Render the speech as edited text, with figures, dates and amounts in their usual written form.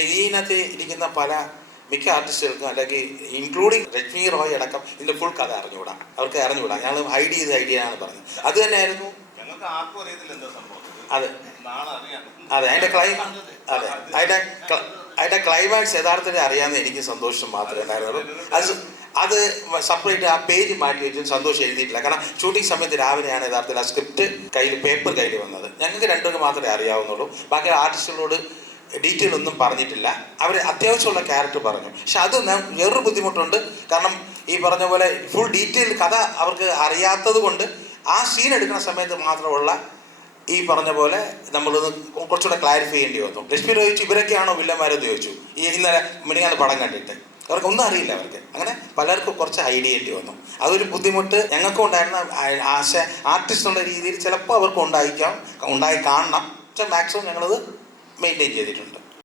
പിന്നെ ഇതിനകത്ത് ഇരിക്കുന്ന മിക്ക ആർട്ടിസ്റ്റുകൾക്കും അല്ലെങ്കിൽ ഇൻക്ലൂഡിങ് രശ്മി റോയ് അടക്കം ഇതിൻ്റെ ഫുൾ കഥ അറിഞ്ഞുകൂടാ, അവർക്ക് അറിഞ്ഞുകൂടാ. ഞങ്ങൾ ഹൈഡ് ചെയ്ത് ആണ് പറഞ്ഞത്. അത് തന്നെയായിരുന്നു അതെ അതെ അതിൻ്റെ ക്ലൈമാക്സ് യഥാർത്ഥത്തിൽ അറിയാമെന്ന് എനിക്ക് സന്തോഷം മാത്രമേ ഉണ്ടായിരുന്നുള്ളൂ. അത് സെപ്പറേറ്റ് ആ പേജ് മാറ്റി വെച്ചും സന്തോഷം എഴുതിയിട്ടില്ല. കാരണം ഷൂട്ടിംഗ് സമയത്ത് രാവിലെയാണ് യഥാർത്ഥത്തിൽ ആ സ്ക്രിപ്റ്റ് പേപ്പർ കയ്യിൽ വന്നത്. ഞങ്ങൾക്ക് രണ്ടുപേർക്ക് മാത്രമേ അറിയാവുന്നുള്ളൂ. ബാക്കി ആർട്ടിസ്റ്റുകളോട് ഡീറ്റെയിൽ ഒന്നും പറഞ്ഞിട്ടില്ല. അവർ അത്യാവശ്യമുള്ള ക്യാരക്ടർ പറഞ്ഞു. പക്ഷെ അത് വേറൊരു ബുദ്ധിമുട്ടുണ്ട്. കാരണം ഈ പറഞ്ഞ പോലെ ഫുൾ ഡീറ്റെയിൽ കഥ അവർക്ക് അറിയാത്തത് കൊണ്ട് ആ സീൻ എടുക്കുന്ന സമയത്ത് മാത്രമുള്ള ഈ പറഞ്ഞ പോലെ നമ്മളത് കുറച്ചുകൂടെ ക്ലാരിഫൈ ചെയ്യേണ്ടി വന്നു. ലക്ഷ്മി ചോദിച്ചു ഇവരൊക്കെയാണോ വില്ലന്മാരെന്ന് ചോദിച്ചു. ഇന്നലെ മിനിങ്ങാതെ പടം കണ്ടിട്ട് അവർക്കൊന്നും അറിയില്ല. അവർക്ക് അങ്ങനെ പലർക്കും കുറച്ച് ഐഡിയ ചെയ്യേണ്ടി വന്നു. അതൊരു ബുദ്ധിമുട്ട് ഞങ്ങൾക്കും ഉണ്ടായിരുന്ന. ആർട്ടിസ്റ്റ് എന്നുള്ള രീതിയിൽ ചിലപ്പോൾ അവർക്ക് ഉണ്ടായി കാണണം. പക്ഷെ മാക്സിമം ഞങ്ങളത് മെയിൻറ്റെയിൻ ചെയ്തിട്ടുണ്ട്.